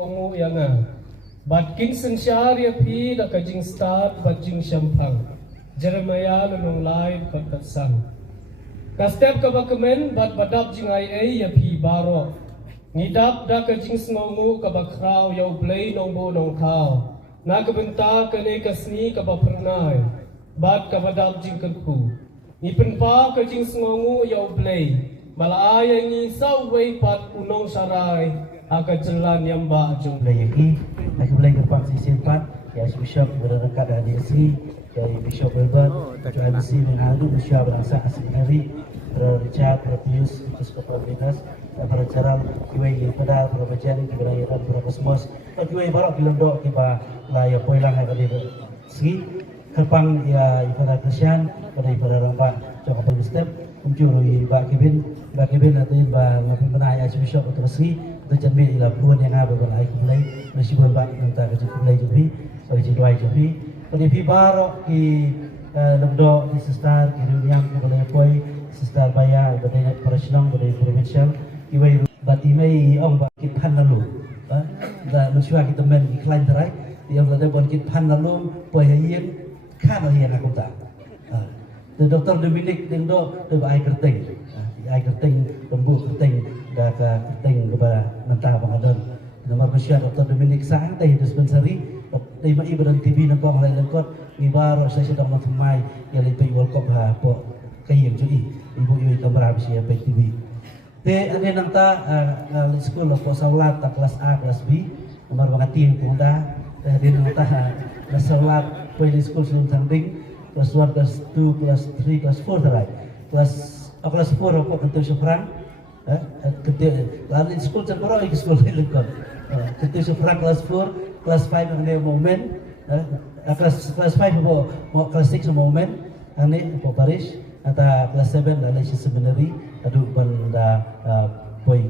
Omu yang bat kinsen syari pi da kajing start bat jing syampang Jeremiah lunong lai bat batsang kastep kabakamen bat badap jing ai ya pi baro ngidap da kajing sngongu kabakrau yau play nongbo nong kau na kabenta kane kasni kabapernai bat kabadap jing kerku ni penpa kajing sngongu yau play malaya ni sawai pat unong sarai akan jalan yang baik jumlah lagi aku boleh kepak sisi 4 ya Bishop berdekat dari sini dari Bishop Wilbert juga MC mengadu Bishop berasa seminari Richard Propius Khusus Kepala para cara kiwai pada para bagian kebudayaan para kosmos kiwai baru kilondok tiba lah ya poilang ada di sini kepang ya ibadah Kristen pada ibadah rampak coba per step mencuri Mbak Kevin atau Mbak Pimpinan ya Bishop untuk sini terjemah ialah puan yang ada berlaku mulai masih berbak tentang kecuali mulai jadi sebagai jiduai jadi pada baru di lembaga di sestar di dunia mulai poi sestar bayar pada operasional pada provincial iwai batimai orang bakit pan lalu dan mensyuah kita main iklan terai yang berada bakit pan lalu poi yang kan yang aku tak Dr. Dominic dengdo ai kerting pembuat kerting dah kerting kepada mentah pengadon nomor masyarakat Dr. Dominic sang teh dispensary teh mai badan TV nangkong lain lengkot ni baru saya sedang mentemai yang lebih World Cup ha po kayeng jui ibu kamera bisi apa TV teh ada nang ta school of saulat kelas A kelas B nomor bangatin punda teh ada nang ta saulat pilih school sebelum tanding kelas 1 kelas 2 kelas 3 kelas 4 terai kelas 4 apa kentu syufran lalu sekolah cakap orang sekolah lengkap kentu syufran kelas 4 kelas 5 ada momen kelas 5 mau kelas 6 momen ane apa Paris atau kelas 7 ada sebenarnya aduh benda poin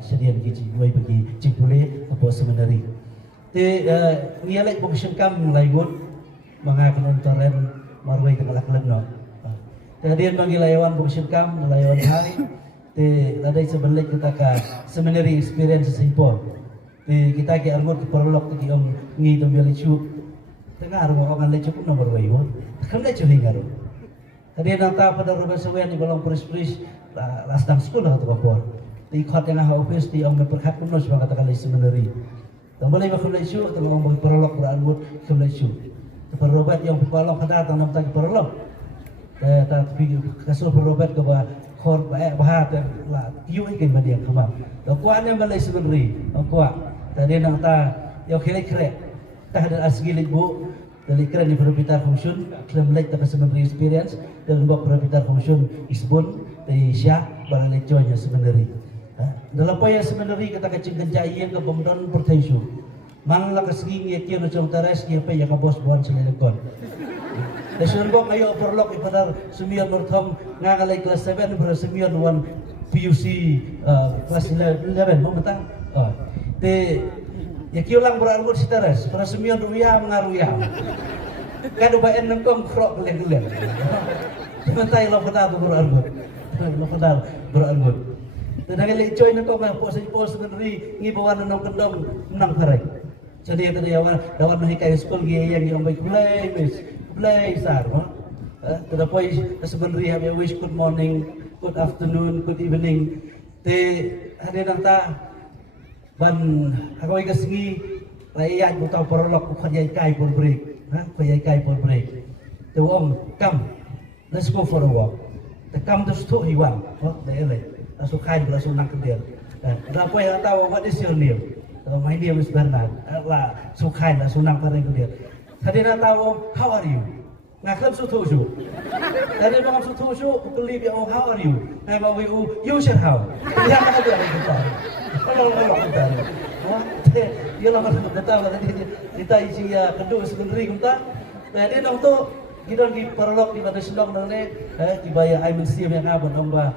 sedian gizi gue bagi cipule apa sebenarnya te ngialek boxing kam laingun mga kanontoren marway tengah keleno kemudian bagi layawan boxing kam layawan hari te ladai sebalik kita ka seminary experience seimpor te kita ke argot ke perlok ke om ngi to belicu tengah argo kan lecu pun nomor wayo kan lecu hingaro tadi nanta pada ruben sewen di balong pris lasdang sekolah atau bapor di khot yang office di om berkat pun nos bang katakan seminary kembali bakal lecu tengah om bagi perlok beranggut ke lecu perobat yang berkolong kada tanam tadi perlok tapi kasul perobat ke khor bahat lah yu ikin badia khamam kuat yang balai sebenarnya kuat tadi nang ta yo kire tah ada asgi libu dari keren di perbitar function klaim lek ta sebenarnya experience dan buat perbitar function isbun dari syah balai jonya sebenarnya dalam poya sebenarnya kita kecing kenjaian ke pemdon pertensu mang la kasgi ngi kiyo chong tares ngi pe ya ka bos buan selekon Desun bok ayo perlok ipadar sumian berthom ngagalai kelas 7 ber sumian wan PUC kelas 11 mau mentang te ya kiyo lang berargut sitares ber sumian ruya mengaruya kadu baen nengkong krok geleng-geleng mentai lo kena berargut dan ngali coy nengkong pos sendiri ngi bawan nang kendong nang parek jadi tadi dawan nahikai school yang baik play sar to the point sebenarnya have wish good morning good afternoon good evening te ada nang ta ban ako ikasgi layan buta perlok ko yai kai for break ko yai kai for break te om come let's go for a walk te come to sto hiwan le langsung kai langsung nang kendel apa yang tahu what is your name my name is Bernard lah sukai langsung nang kare kendel tadi nak tahu how are you ngaklem sutuju tadi bang sutuju believe you how are you nah bawa you share how yang mana tu ada kita kalau kita dia lama datang tadi kita isi ya kedua sebenarnya kita tadi nang tu kita di perlok di pada selong nang ni dibaya I mesti yang apa nombor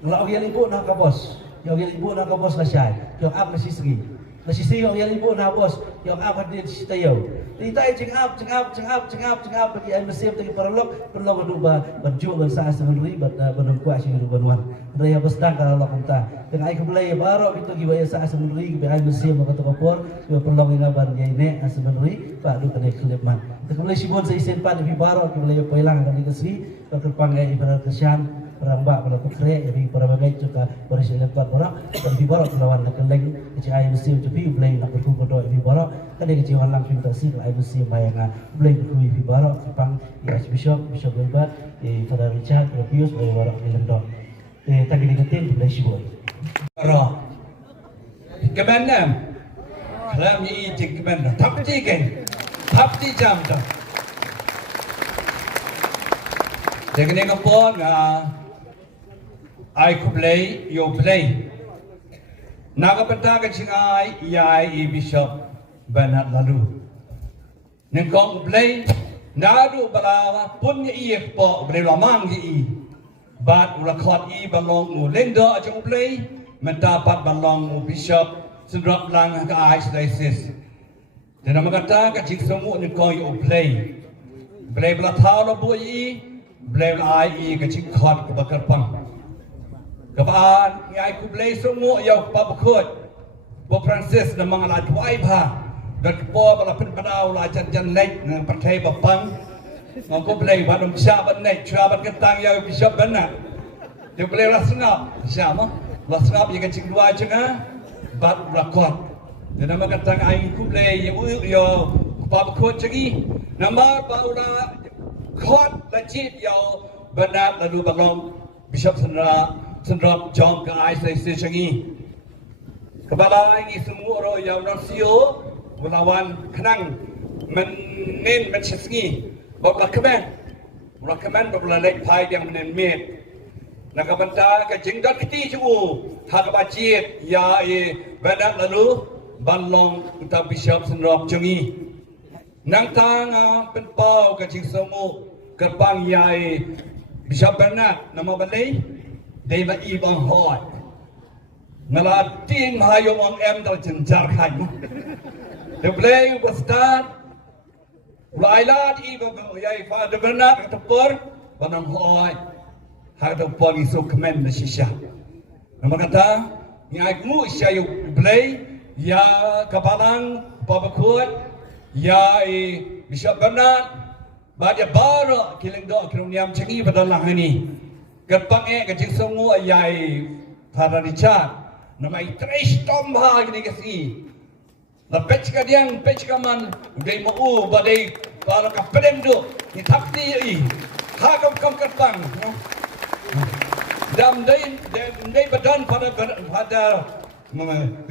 kalau dia ibu nak kapos yang ibu nak kapos lah syai yang apa sih segi Nasisiyo yang ibu na bos, yang apa dia sitayo. Ditay jeng up bagi ay musim tagi perlok aduba berjuang sa asa menri benungkwa si rubanwan. Raya bestang kalau kunta. Dengan ay kublay baro itu gibaya sa asa menri gibi ay musim makato kapor, gibi perlok ngaban yaine asa menri pa du kanay klipman. Kublay sibon sa isen pa di baro kublay pailang kan ikasri perpangai ibarat kesyan perambak pada pukre jadi para bagai juga baris lepat orang dan di barat lawan nak leng kecil ayam musim tapi belai nak berkumpul doa di barat kan dia kecil walang pintar sih ayam musim bayang belai berkumpul di barat sepang di Archbishop Gilbert di pada Richard Pius dari barat di London tadi diketin belai sibuk barat kemana kelam ni ijik kemana tapi jam dah dengan yang pun I could play, you play. Nagapenta ka cingay, iyay Bishop Bernard Lalu. Nang kong play, nadu balawa, punya iya po, berlamang i. Bat ulakot i balong mu lendo ajang play, mendapat balong mu Bishop sendrak lang ka ay diocese. Dan magata ka cing semua nang kong you play. Play belatau lo bu i, play ay i ka cing kot ka bakar pang. Kapaan ni aku beli semua yang pabukut, Bob Francis dan mengalah dua iba dan kepo balapin padau lah jan naik dengan partai bapang, aku beli badum sahabat naik, sahabat ketang yang bisa benar, dia beli lasnap, siapa? Lasnap yang kecil dua cenga, bad rakot, dan nama ketang aku beli yang pabukut cegi, nama baula kot legit yang benar lalu balong Bishop Sendrop jom ke ICC cengi. Kepala ini semua orang yang rasio melawan kenang men mencesengi. Bapak kemen bapak lek pai yang menemet. Nak benda ke jenggot keti cemu. Hak bacit ya badak lalu balong untuk Bishop Sendrop cengi. Nang tang penpau ke jeng semua gerbang ya Bishop Bernard nama balai. They were even hot. Nala ting hayo ang dal jenjar kan. The play was start. Lailat even yai Father Bernard ketepur banang hot. Hada poli so commend the shisha. Nama kata ni aku saya play ya kapalang pabakut ya Bishop Bernard baca baru kiling do kiruniam cengi badalah ini. Gerbang kecil semua yai Father Richard nama itres tomba gini kasi lepet kadiang pet kaman udah mau badai para kapedem do ditakti i hakam kam gerbang dam dai badan pada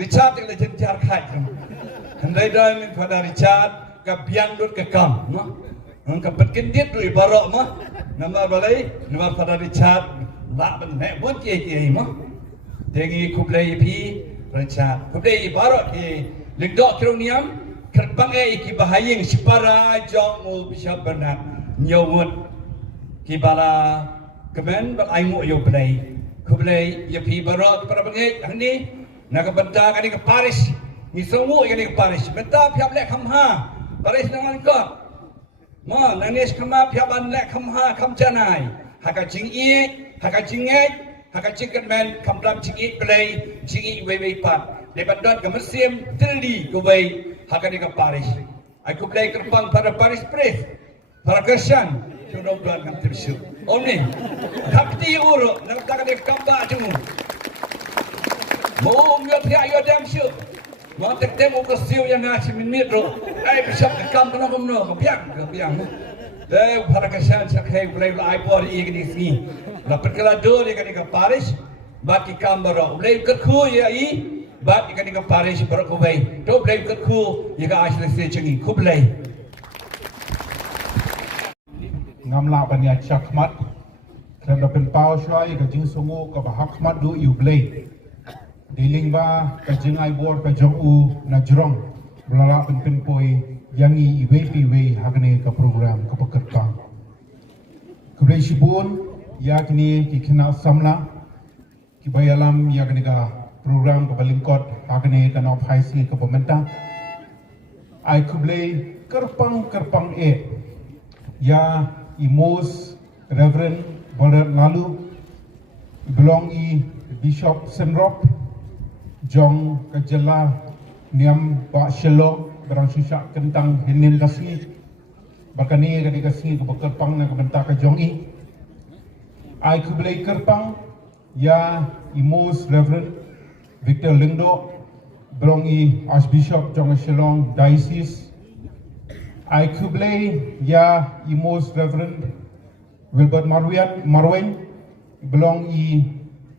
Richard yang lejenjar kai handai dan pada Richard kabiang dut kekam kapet kendit tu ibarat mah nama balai nama pada Richard lak benek buat kiai mah dengi kublai pi Richard kublai ibarat ki legdok kironiam kerbang ki bahaying sipara jong mu Bishop Bernard nyawut ki bala kemen bal aingu yo blai kublai ya pi barat para bengai hani nak benta kani ke Paris ni semua kani ke Paris benta piap lek kamha Paris nangan ko ma nanis kama piaban lek kamha kam janai haka jing i haka jingek haka chicken man kam lam jing i play jing i wei pat lebat dot ke mesim teli ke wei haka ni ke Paris aku play kerpang pada Paris Press para kersan sudah buat ngam tersu omni hakti uro nak tak ada kamba jemu mo ngat ya yo dam shu mo tek temu ke siu yang ngasih minit ro ai bisa ke kam kana bomno ke piang deh para kersan sakai play ai bor i ni sini la perkala do ni kan ke Paris baki kambara play ke khu ya i bat ikan ke Paris berkubai do play ke khu ya ka asli se chengi ku play ngamla banya chakmat dan dapat pau shai ke jing sungu ke bahakmat do you play dealing ba ke jing ai bor ke jong u na jrong blala pen poi yangi iwe hakne ke program ke pekerjaan kemudian sibun yakni ki kena samla ki bayalam yakni ka program kebalingkot agni kanop high school ke pemerintah ai kublei kerpang ya imos Reverend Bonat Lalu belong i Bishop Senrop jong kejela niam Pak Shelo berang susah kentang henin kasih bakani kadi kasih ke kerpang na kebentak ke jong i ai kublei kerpang ya imos Reverend Victor Lindo belong i Archbishop jong Shillong Diocese ai kublei ya imos Reverend Wilbert Marwen belong i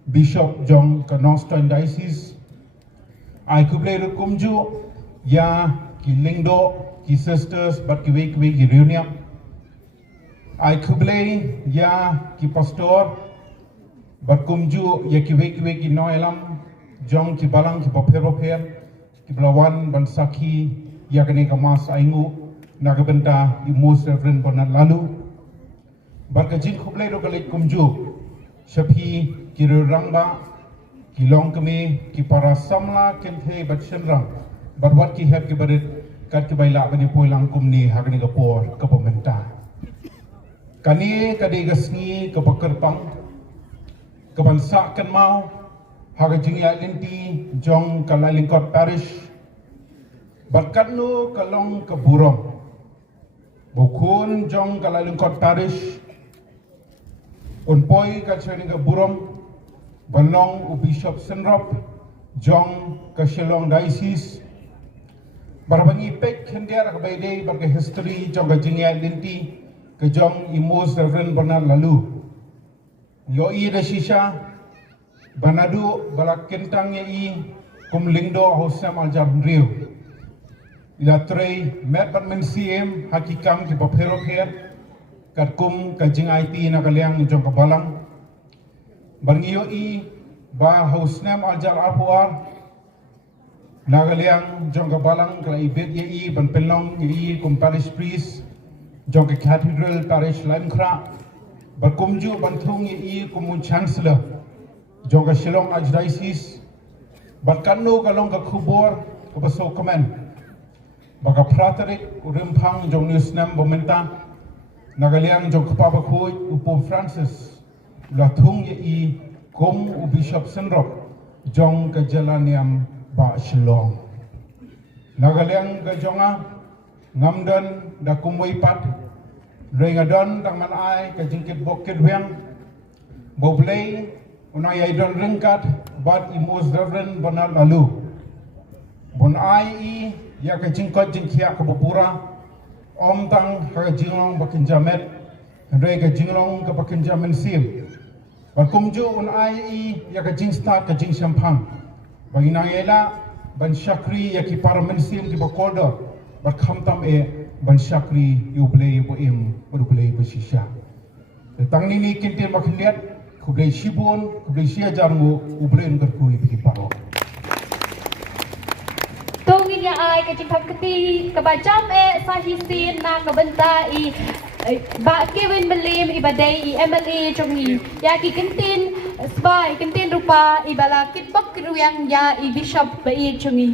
Bishop jong ke Northern Diocese ai kublei rukumju ya ki Lindo ki sisters bat ki wek ki reunion ai kublei ya ki pastor bat kumju ya ki wek ki noelam jong ki balang ki popero ki belawan ban saki ya kene kamas aingu nagabenta i most reverend Bonat Lalu bat ka jin kublei ro kalik kumju shapi ki rangba ki long kami ki para samla kenthe bat shenrang bat wat ki heb ki barit kat ki baila bani poilang kumni hagni ka por ka pemerintah kani kadi gasni ka pekerpang ka bansa kan mau haga jingya linti jong kalalingkot parish bat katnu kalong ka burom bukun jong kalalingkot parish unpoi ka chani ka burom banong u Bishop Senrop jong ka Shillong Diocese barbangi pek hendiar ka baide barga history jong ka jingya linti ka jong imos Reverend Bonat Lalu yo i da shisha banadu balak kentang i kumlingdo hosam aljar riu ila trei met ban men CM hakikam ki papero kher kat kum ka jingai ti na kalyang jong ka balang bangiyo i ba hosnam aljar apuar nagaliang jong ka balang kala ibet ye i ban pelong i kum parish priest jong ka cathedral parish limkra berkumju bantung ye i kum chancellor jong ka Shillong Archdiocese bakano kalong ka khubor ka baso komen baka pratarik urimpang jong newsnam bomenta nagaliang jong kapabakhoy upo Francis latung ye i kum u Bishop Senrop jong ka jalaniam ba Shillong nagaliang ka jonga ngamdan da kumway pat rengadon tang man ai ka jingkit bokit weng boblei unai ai don ringkat bat imos Reverend Bonat Lalu bon ai i ya ka jingkot jingkia ka bopura om tang ka jinglong bakin jamet re ka jinglong ka bakin jamen sim bat kumju un ai i ya ka jing start ka jing champang bagi nangela ban shakri ya ki parmen sim ki bakoldo bat khamtam ban shakri yublei bo im bublei bo shisha tang ni kintin makhliat kublei shibun kublei sia jarmu ublei ngar ku ibi paro tungin ya ai ka jing kati ka bajam sa hisin na ka benta i ba Kevin Melim ibadai i MLA chongi ya ki kintin sbai kintin rupa ibala kitbok kiruyang ya i bishop ba i chongi